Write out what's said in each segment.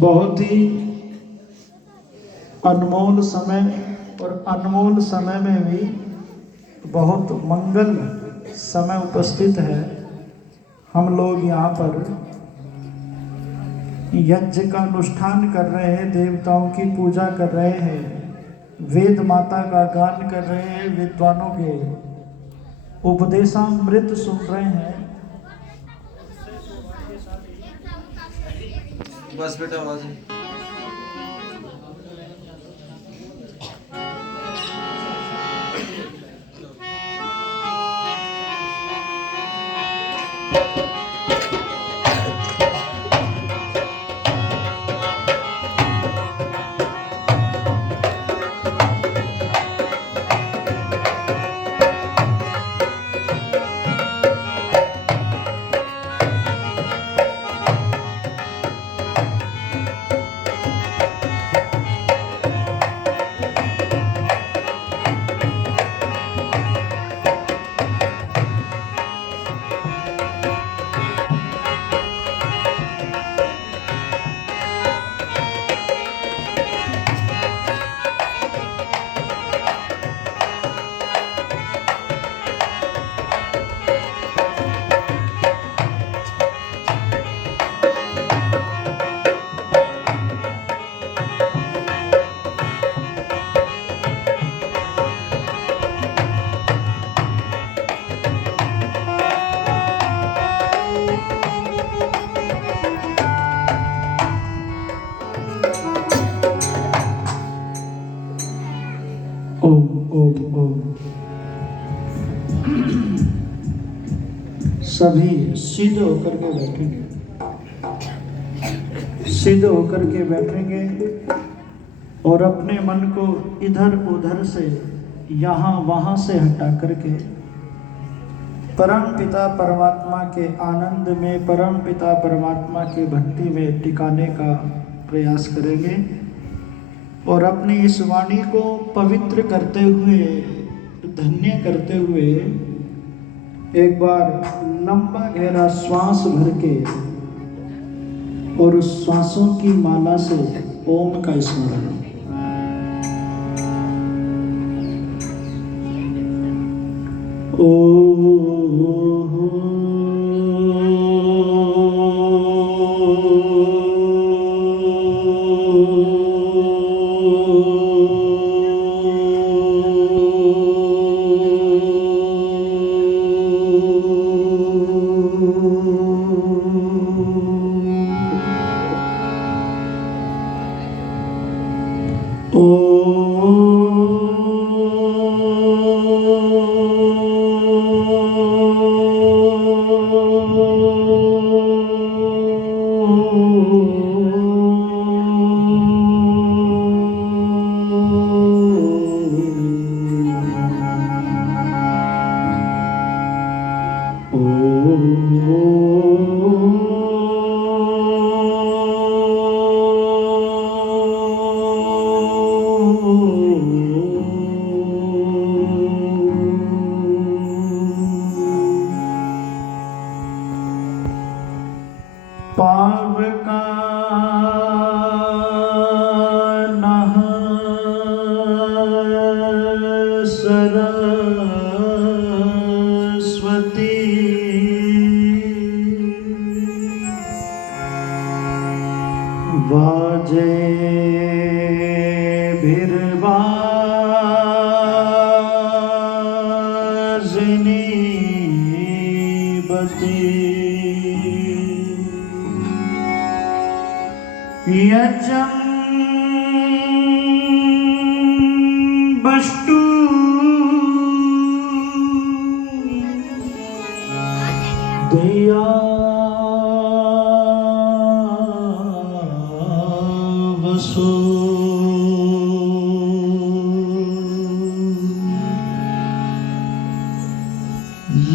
बहुत ही अनमोल समय और अनमोल समय में भी बहुत मंगल समय उपस्थित है। हम लोग यहाँ पर यज्ञ का अनुष्ठान कर रहे हैं, देवताओं की पूजा कर रहे हैं, वेद माता का गान कर रहे हैं, विद्वानों के उपदेशामृत सुन रहे हैं। बस बेटा आवाज सभी सीधे होकर के बैठेंगे, सीधे होकर के बैठेंगे और अपने मन को इधर उधर से यहाँ वहाँ से हटा करके परम पिता परमात्मा के आनंद में, परम पिता परमात्मा के भक्ति में टिकाने का प्रयास करेंगे और अपनी इस वाणी को पवित्र करते हुए, धन्य करते हुए एक बार लंबा गहरा श्वास भर के और उस श्वासों की माला से ओम का स्मरण।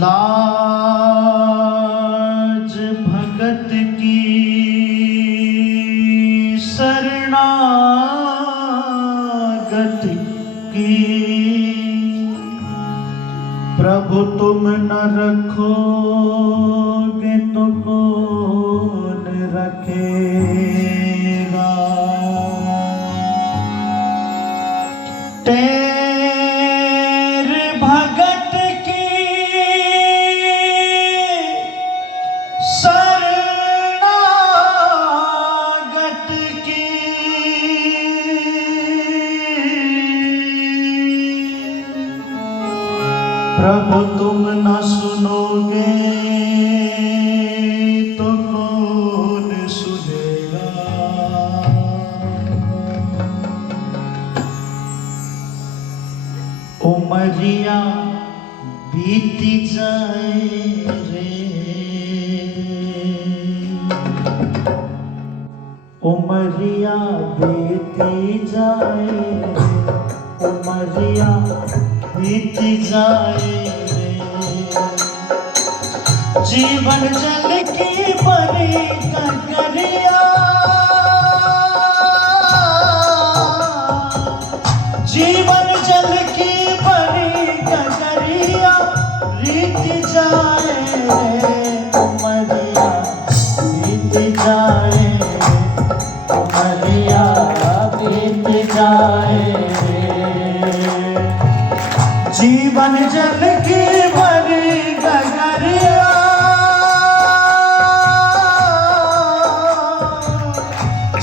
लाज भगत की शरणागत की, प्रभु तुम न रखोगे तो कौन रखेगा। तुम न सुनोगे तो कौन सुनेगा। उमरिया बीती जाए रे, उमरिया बीती जाए रे, उमरिया बीती जाए रे। जीवन जल की बड़ी ककरिया, जीवन जल की बड़ी ककरिया बीत जाए रे, उमरिया बीत जाए रे, उमरिया बीत जाए रे। जीवन जल की बड़ी ककरिया,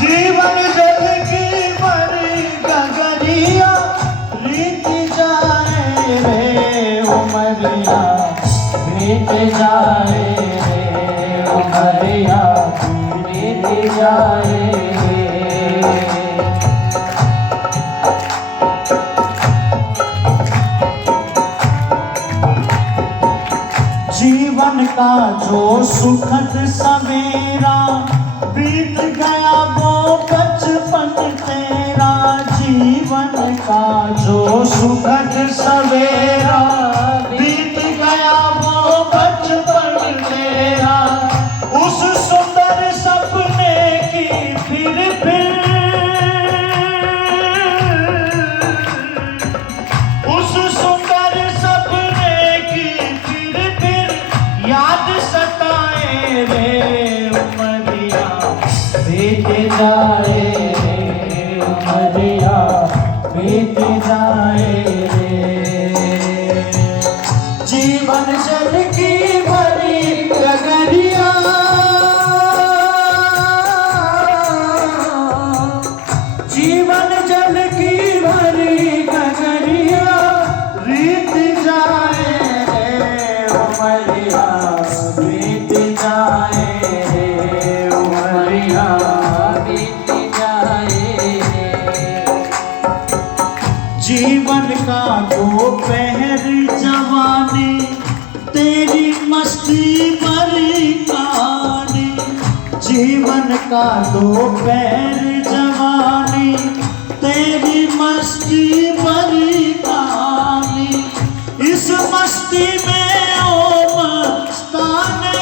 जीवन जल की बड़ी ककरिया बीत जाए रे, उमरिया बीत जाए रे, उमरिया बीत जाए रे। जीवन का जो सुखद सवेरा बीत गया वो बचपन तेरा। जीवन का जो सुखद सवेरा बीत गया वो बचपन तेरा। उस सुंदर सपने की फिर उस सुंदर सपने की फिर याद सताए रे, उमरिया बीत जाए रे, उमरिया बीत जाए रे। जीवन जल की बड़ी ककरिया, जीवन जल की बड़ी ककरिया बीत जाए रे, उमरिया बीत जाए रे, उमरिया बीत जाए रे। जीवन का दोपहर जवानी तेरी मस्ती भरी कहानी। जीवन का दोपहर जवानी तेरी मस्ती भरी कहानी। इस मस्ती में ओ मस्ताने,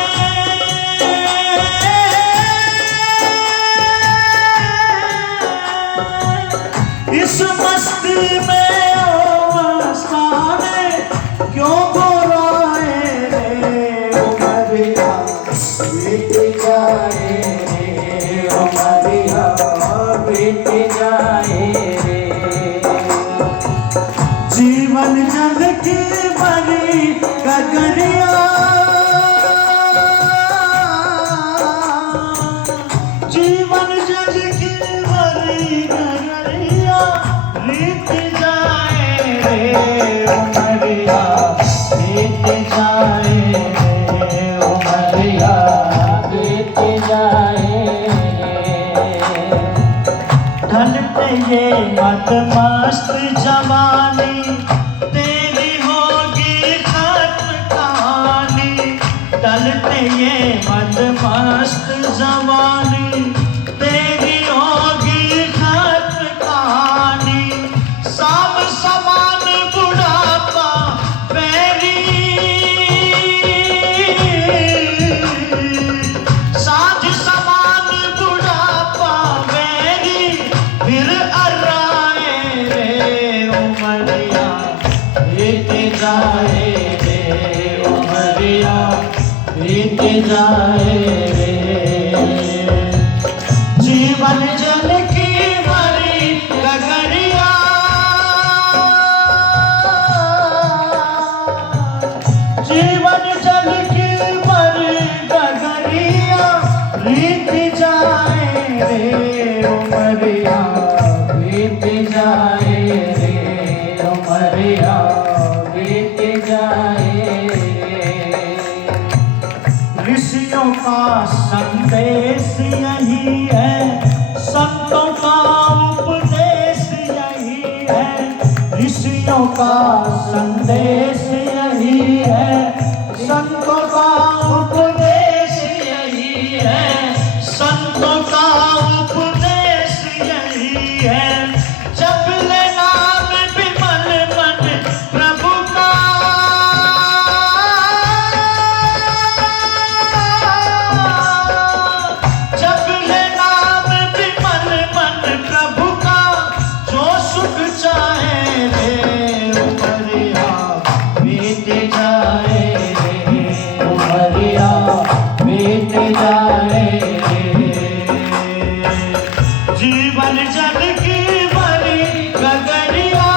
इस मस्ती में ओ मस्ताने क्यों बुलाए रे, उमरिया बीत जाए रे, उमरिया बीत जाए रे। जीवन जल की बड़ी ककरिया, जीवन जल की बड़ी ककरिया बीत जाए रे, उमरिया बीत जाए रे, उमरिया बीत जाए रे। ढलते ये मत मस्त जवानी तेरी होगी खत्म कहानी। ढलते ये मत मस्त जवानी तेरी होगी खत्म कहानी। सब समान बुढ़ापा बैरी, साझ समान बुढ़ापा बैरी फिर अर्राए रे, उमरिया बीत जाए रे, उमरिया बीत जाए रे। जीवन जल की बड़ी ककरिया, जीवन जल की बड़ी ककरिया बीत जाए रे, उमरिया बीत जाए रे, उमरिया बीत जाए। यही है, संतों का उपदेश यही है, ऋषियों का संदेश यही है, संतों का उपदेश यही है, संतों का उपदेश यही है। जप ले नाम विमल मन प्रभु का, जप ले नाम विमल मन प्रभु का, जो सुख चाहे रे उमरिया बीत जाए रे, उमरिया बीत जाए रे। जीवन जल की भरी गगरिया,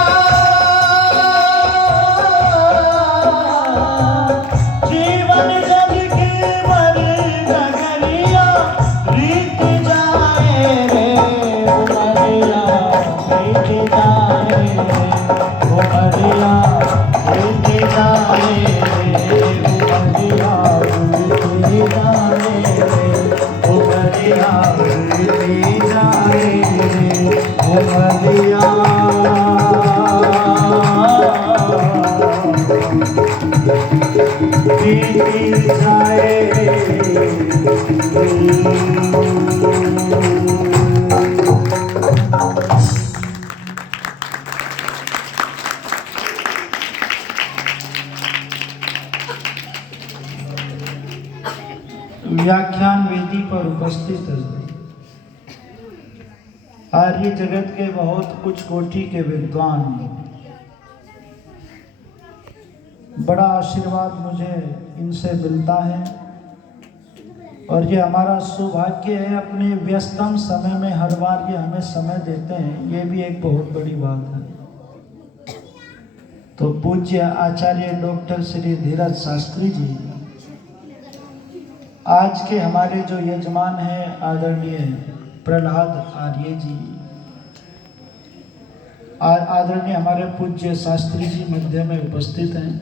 जीवन जल की भरी गगरिया, बीत जाए रे उमरिया बीत जाए रे, उमरिया बीत जाए रे, उमरिया बीत जाए रे, उमरिया बीत जाए रे, उमरिया बीत जाए रे। व्याख्यान वेदी पर उपस्थित आर्य जगत के बहुत उच्च कोटि के विद्वान, बड़ा आशीर्वाद मुझे इनसे मिलता है और ये हमारा सौभाग्य है। अपने व्यस्तम समय में हर बार ये हमें समय देते हैं, ये भी एक बहुत बड़ी बात है। तो पूज्य आचार्य डॉक्टर श्री धीरज शास्त्री जी आज के हमारे जो यजमान हैं आदरणीय प्रहलाद आर्य जी, आदरणीय हमारे पूज्य शास्त्री जी मध्य में उपस्थित हैं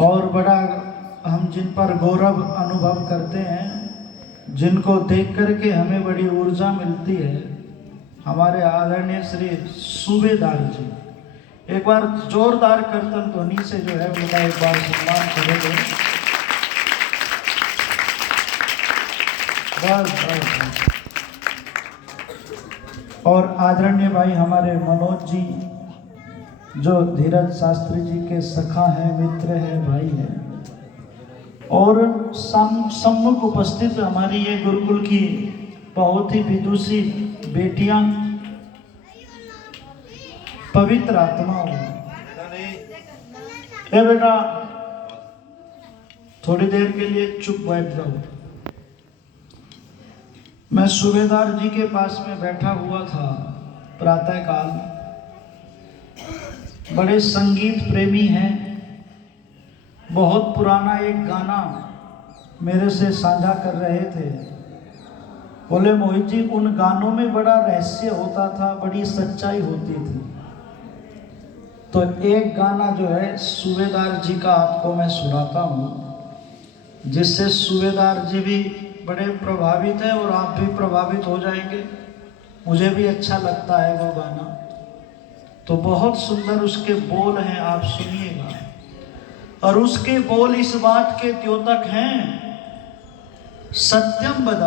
और बड़ा हम जिन पर गौरव अनुभव करते हैं, जिनको देख करके हमें बड़ी ऊर्जा मिलती है, हमारे आदरणीय श्री सूबेदार जी। एक बार जोरदार कीर्तन ध्वनि से जो है उनका एक बार सम्मान करेंगे। और आदरणीय भाई हमारे मनोज जी, जो धीरज शास्त्री जी के सखा हैं, मित्र हैं, भाई हैं, और सम्मुख उपस्थित हमारी ये गुरुकुल की बहुत ही विदुषी बेटियां, पवित्र आत्माओं। ए बेटा थोड़ी देर के लिए चुप बैठ जाओ। मैं सूबेदार जी के पास में बैठा हुआ था प्रातः काल, बड़े संगीत प्रेमी हैं, बहुत पुराना एक गाना मेरे से साझा कर रहे थे। बोले मोहित जी उन गानों में बड़ा रहस्य होता था, बड़ी सच्चाई होती थी। तो एक गाना जो है सूबेदार जी का आपको मैं सुनाता हूँ, जिससे सूबेदार जी भी बड़े प्रभावित हैं और आप भी प्रभावित हो जाएंगे। मुझे भी अच्छा लगता है वो गाना। तो बहुत सुंदर उसके बोल हैं, आप सुनिएगा। और उसके बोल इस बात के द्योतक हैं, सत्यम वद,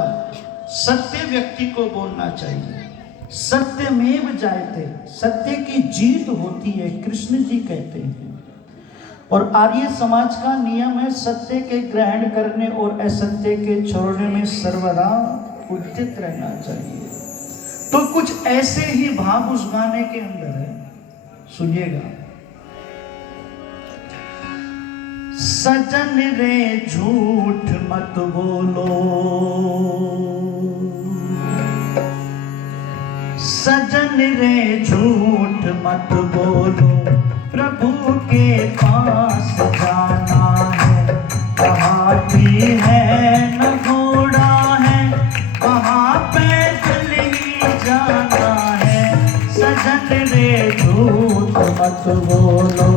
सत्य व्यक्ति को बोलना चाहिए। सत्यमेव जयते, सत्य की जीत होती है, कृष्ण जी कहते हैं। और आर्य समाज का नियम है सत्य के ग्रहण करने और असत्य के छोड़ने में सर्वदा उचित रहना चाहिए। तो कुछ ऐसे ही भाव उस गाने के अंदर है, सुनिएगा। सजन रे झूठ मत बोलो, सजन रे झूठ मत बोलो, प्रभु के पास जाना है। हाथी है न घोड़ा है, वहाँ पैदल ही जाना है। सजन रे झूठ मत बोलो,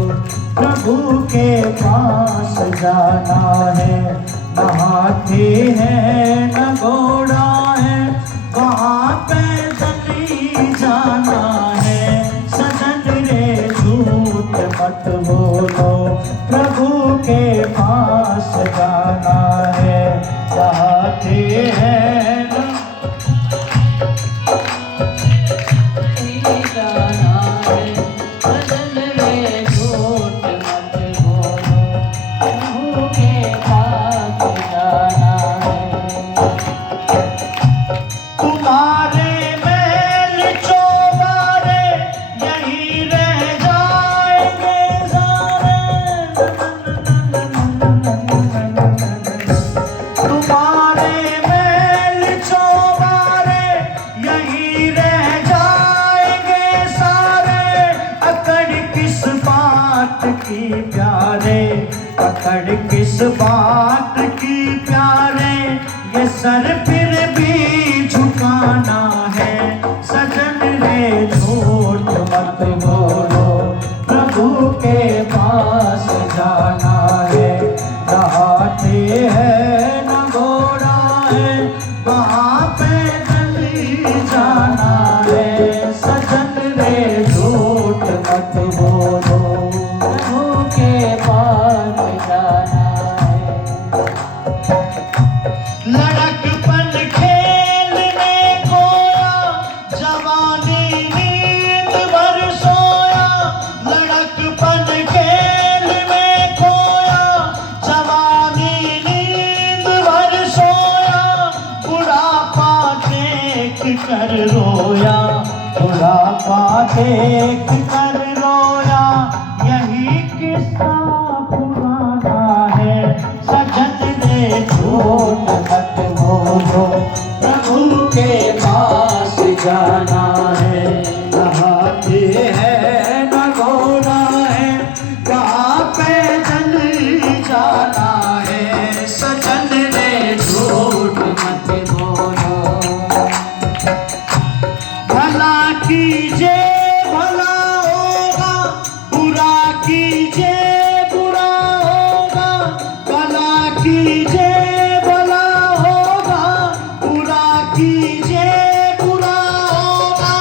प्रभु के पास जाना है। न हाथी है न घोड़ा है, वहाँ पैदल ही जाना है। सजन रे झूठ मत बोलो, प्रभु के पास जाना है। चाहते हैं न जाना है, सजन रे झूठ मत बोलो, प्रभु के पास जाना है। तुम्हारे मैल चौबारे यहीं रह जाएंगे सारे। तुम्हारे मैल चौबारे यहीं रह जाएंगे सारे। अकड़ किस बात की प्यारे, अकड़ किस बात की प्यारे, ये सर फिर भी झुकाना है। सजन रे झूठ मत बोलो, प्रभु के पास जाना है। न हाथी है न घोड़ा है, वहाँ पैदल ही जाना है। सजन रे झूठ मत बोलो, प्रभु के पास जाना है। लड़कपन खेलने खोया, जवानी नींद भर सोया। लड़कपन खेल में खोया, जवानी नींद भर सोया। बुढ़ापा देख कर रोया, बुढ़ापा देख कर रोया। यही किस्सा पुराना है। सजन रे झूठ मत बोलो, प्रभु के पास जाना है। न हाथी है न घोड़ा है, वहाँ पैदल ही जाना है। सजन रे झूठ मत बोलो। भला कीजिए भला होगा, बुरा कीजिए बुरा होगा। भला कीजिए भला होगा, बुरा कीजिए बुरा होगा।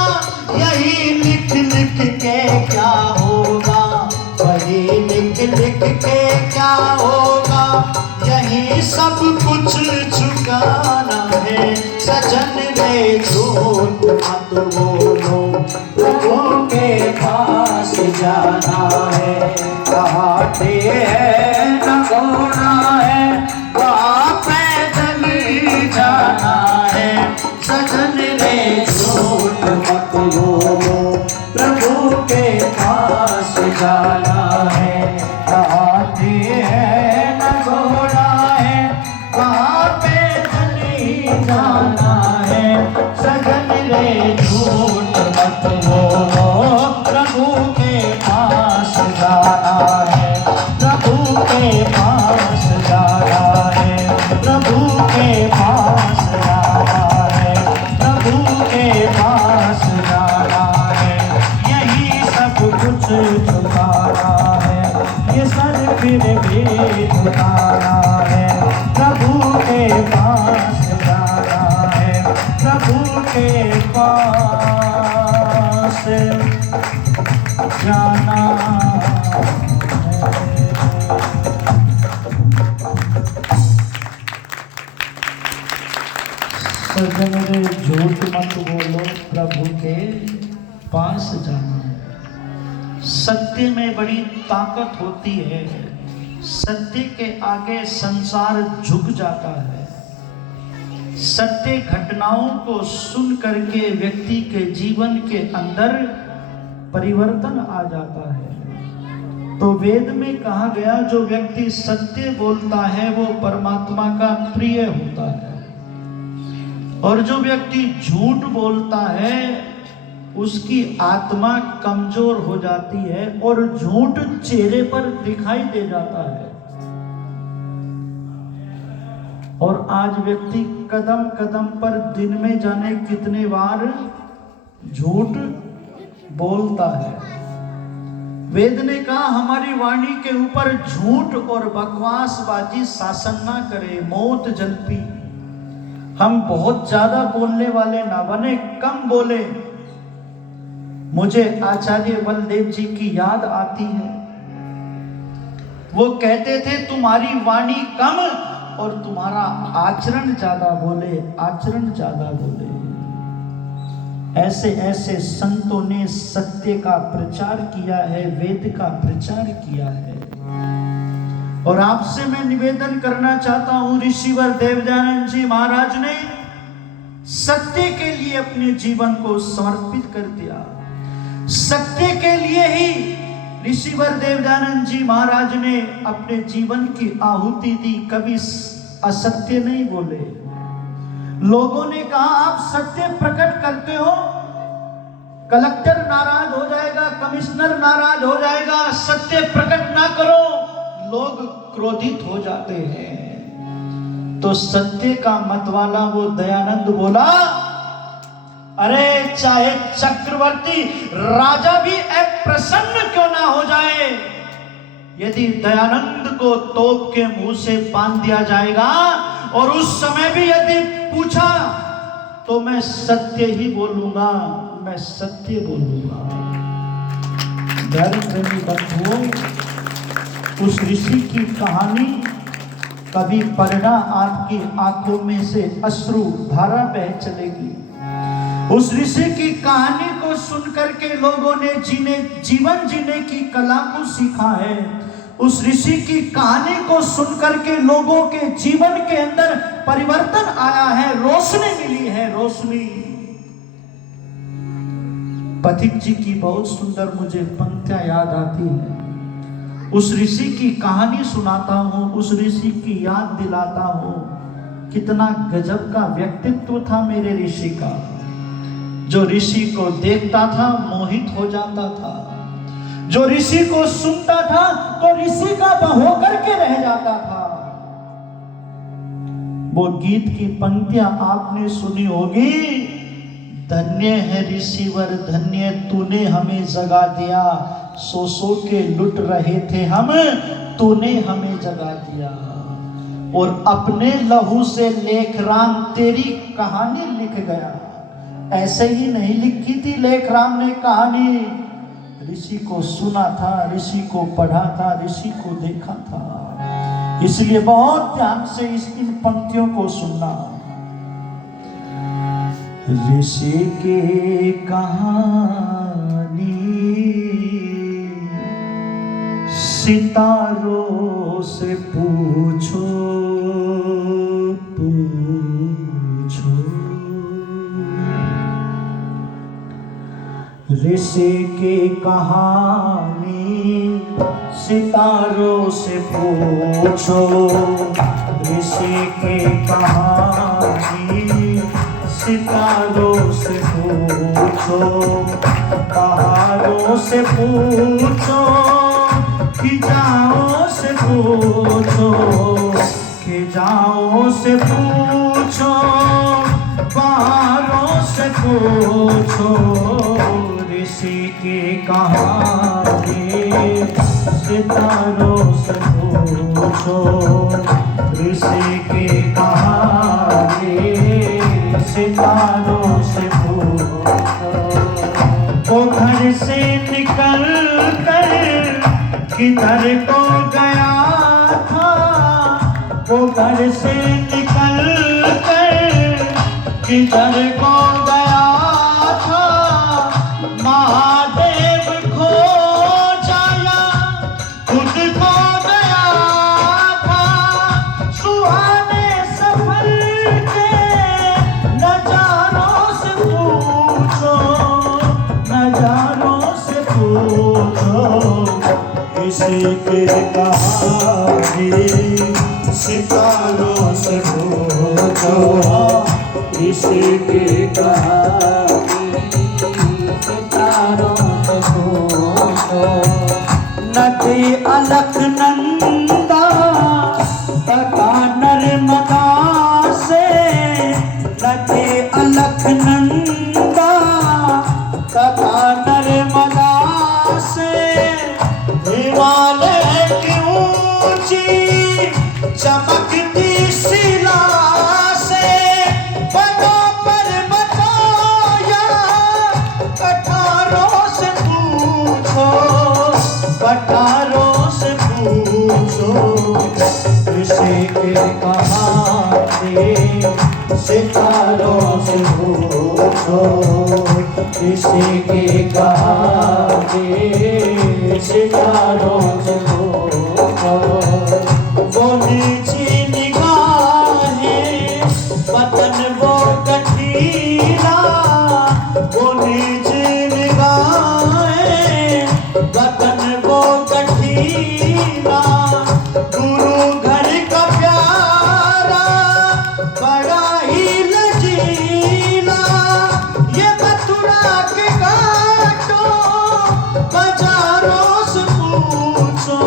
यही लिख लिख के क्या होगा, वही लिख लिख के क्या होगा। यही सब कुछ चुकाना है। सजन रे झूठ मत बोलो, प्रभु के पास जाना है। हाथी है न घोड़ा है, वहाँ पैदल ही जाना है। सजन रे झूठ मत बोलो, प्रभु के पास जाना है। हाथी है न घोड़ा है, वहाँ पैदल ही जाना है। सजन रे झूठ मत बोलो, प्रभु के पास जाना है। प्रभु के पास जाना है, प्रभु के पास जाना है, प्रभु के पास जाना है। यही सब कुछ झुकाना है, ये सर फिर भी झुकाना है। प्रभु के पास जाना है, प्रभु के पास जाना है। सजन रे झूठ मत बोलो, प्रभु के पास जाना है। सत्य में बड़ी ताकत होती है। सत्य के आगे संसार झुक जाता है। सत्य घटनाओं को सुन करके व्यक्ति के जीवन के अंदर परिवर्तन आ जाता है। तो वेद में कहा गया, जो व्यक्ति सत्य बोलता है वो परमात्मा का प्रिय होता है, और जो व्यक्ति झूठ बोलता है उसकी आत्मा कमजोर हो जाती है और झूठ चेहरे पर दिखाई दे जाता है। और आज व्यक्ति कदम कदम पर दिन में जाने कितने बार झूठ बोलता है। वेद ने कहा हमारी वाणी के ऊपर झूठ और बकवासबाजी शासन ना करे, मौत जलपी। हम बहुत ज्यादा बोलने वाले ना बने, कम बोले। मुझे आचार्य बलदेव जी की याद आती है। वो कहते थे तुम्हारी वाणी कम और तुम्हारा आचरण ज्यादा बोले, आचरण ज्यादा बोले। ऐसे ऐसे संतों ने सत्य का प्रचार किया है, वेद का प्रचार किया है। और आपसे मैं निवेदन करना चाहता हूं, ऋषिवर देवदयानंद जी महाराज ने सत्य के लिए अपने जीवन को समर्पित कर दिया। सत्य के लिए ही ऋषिवर देवदयानंद जी महाराज ने अपने जीवन की आहुति दी, कभी असत्य नहीं बोले। लोगों ने कहा आप सत्य प्रकट करते हो, कलेक्टर नाराज हो जाएगा, कमिश्नर नाराज हो जाएगा, सत्य प्रकट ना करो, लोग क्रोधित हो जाते हैं। तो सत्य का मतवाला वो दयानंद बोला, अरे चाहे चक्रवर्ती राजा भी अप्रसन्न क्यों ना हो जाए, यदि दयानंद को तोप के मुंह से बांध दिया जाएगा और उस समय भी यदि पूछा तो मैं सत्य ही बोलूंगा, मैं सत्य बोलूंगा। प्रेमी बंधुओं, उस ऋषि की कहानी कभी पढ़ना आपकी आंखों में से अश्रु धारा बह चलेगी। उस ऋषि की कहानी को सुनकर के लोगों ने जीवन जीने की कला को सीखा है। उस ऋषि की कहानी को सुनकर के लोगों के जीवन के अंदर परिवर्तन आया है, रोशनी मिली है, रोशनी। पथिक जी की बहुत सुंदर मुझे पंक्तियां याद आती है। उस ऋषि की कहानी सुनाता हूं, उस ऋषि की याद दिलाता हूं। कितना गजब का व्यक्तित्व था मेरे ऋषि का। जो ऋषि को देखता था मोहित हो जाता था, जो ऋषि को सुनता था तो ऋषि का होकर के रह जाता था। वो गीत की पंक्तियां आपने सुनी होगी, धन्य है ऋषिवर धन्य, तूने हमें जगा दिया, सो के लुट रहे थे हम, तूने हमें जगा दिया। और अपने लहू से लेखराम तेरी कहानी लिख गया। ऐसे ही नहीं लिखी थी लेखराम ने कहानी, ऋषि को सुना था, ऋषि को पढ़ा था, ऋषि को देखा था। इसलिए बहुत ध्यान से इन पंक्तियों को सुनना। ऋषि की कहानी सितारों से पूछो पूछो, ऋषि की कहानी सितारों से पूछो, ऋषि की कहानी सितारों से पूछो, पहाड़ों से पूछो, खिजाओं से पूछो, खिजाओं से पूछो, पहाड़ों से पूछो, ऋषि की कहानी सितारों से पूछो, ऋषि की कहानी सितारों से पूछो। वो घर से निकल कर किधर को गया था, वो घर से निकल कर किधर को गया था, महादेव खो जाया खुद खो गया था, सुहाने सफर के नजारों से पूछो, नजारों से पूछो, ऋषि की कहानी सितारों से पूछो, ऋषि की कहानी सितारों से पूछो। नदी अलकनंदा तथा नर्मदा से, नदी अलकनंदा तथा नर्मदा से सितारों से पूछो, किसी की कहानी सितारों से पूछो। वो नीची निगाहें वतन वो कठीला, वो नीची निगाहें वतन वो कठीला। गुरु घर का प्यारा बड़ा ही लजीला, ये मथुरा के घाटों बाजारों से पूछो,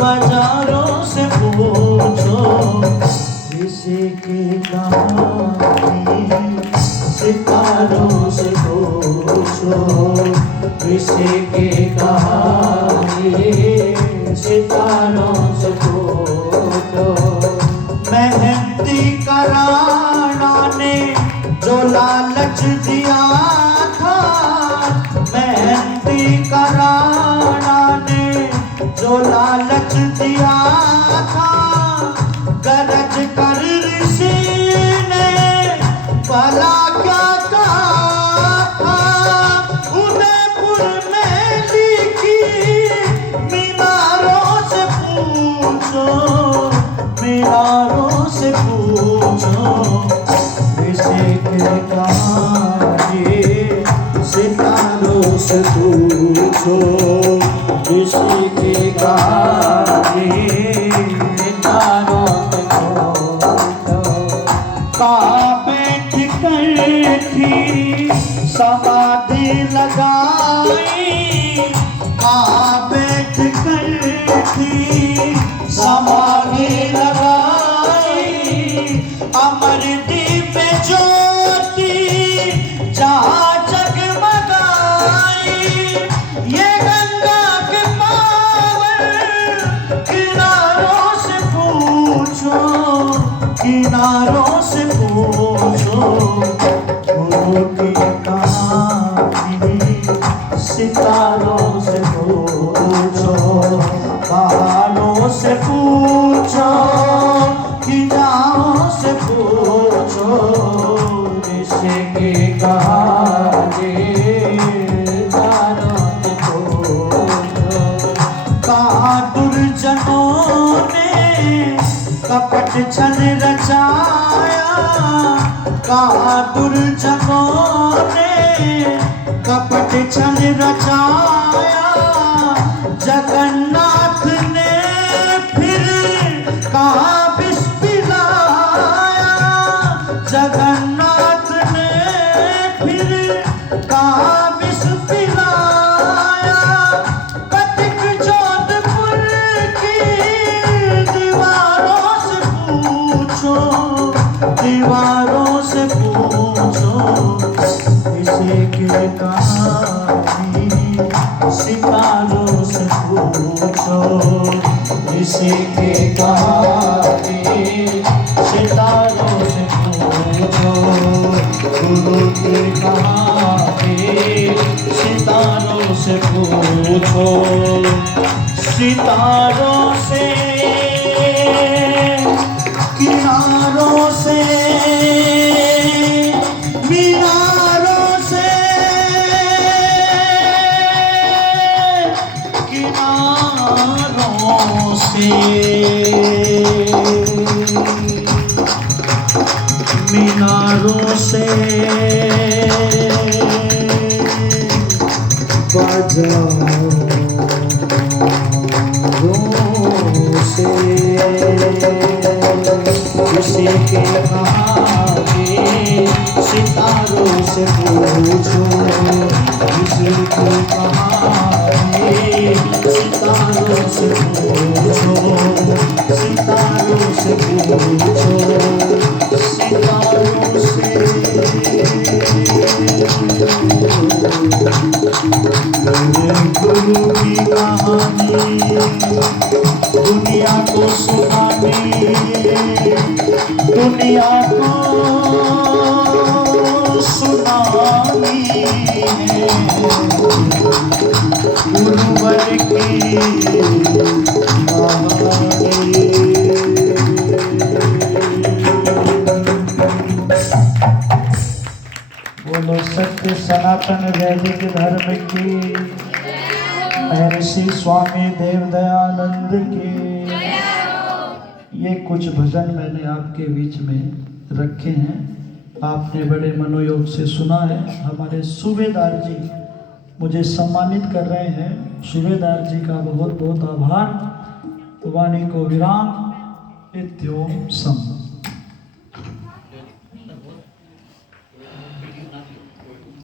बाजारों से पूछो। किसी की कहानी सितारों से पूछो, किसी की कहानी सितारों से पूछो। मेहंदी का राणा ने जो लालच दिया था, मेहंदी का राणा ने जो लालच दिया था, गरज कर ऋषि ने भला क्या कहा था। उदयपुर में लिखी मीनारों से पूछो, मीनारों से पूछो। किसी के कहानी सितारों से पूछो, किसी की कहानी सितारों से पूछो। कहाँ बैठ कर थी समाधि लगाई, कहाँ बैठ कर थी समाधि लगाई। अमर दिव्य ज्योति जहाँ जगमगाई, ये गंगा के पावन किनारों से पूछो, किनारों से पूछो। गुरु की कहानी सितारों से पूछो, पहाड़ों से पूछो, खिजाओं से पूछो। ऋषि की कहानी सितारों से पूछो। कहाँ दुर्जनों ने कपट छल रचाया, कहाँ दुर्जनों ने कपट छल रचाया। जगन्नाथ ने फिर कहाँ विष पिलाया, जगन्नाथ ने फिर कहाँ विष पिलाया। कटिक जोधपुर की दीवारों से पूछो, दीवारों से पूछो। किसी की कहानी सितारों से पूछो, किसी की कहानी सितारों से पूछो। गुरु की कहानी सितारों से पूछो, सितारों से किनारों से मीनारों से किनारों से मीनारों से बाजारों से। किसी के कहानी सितारों से पूछो, किसी की कहानी सितारों से पूछो, सितारों से पूछो, सितारों से। गुरु की कहानी दुनिया को सुनानी, दुनिया को सुनानी है। गुरुवर की कहानी। बोलो सत्य सनातन वैदिक धर्म की, ऋषि स्वामी देव दयानंद की। ये कुछ भजन मैंने आपके बीच में रखे हैं, आपने बड़े मनोयोग से सुना है। हमारे सूबेदार जी मुझे सम्मानित कर रहे हैं, सूबेदार जी का बहुत बहुत आभार। वाणी को विराम। इत्योम सम।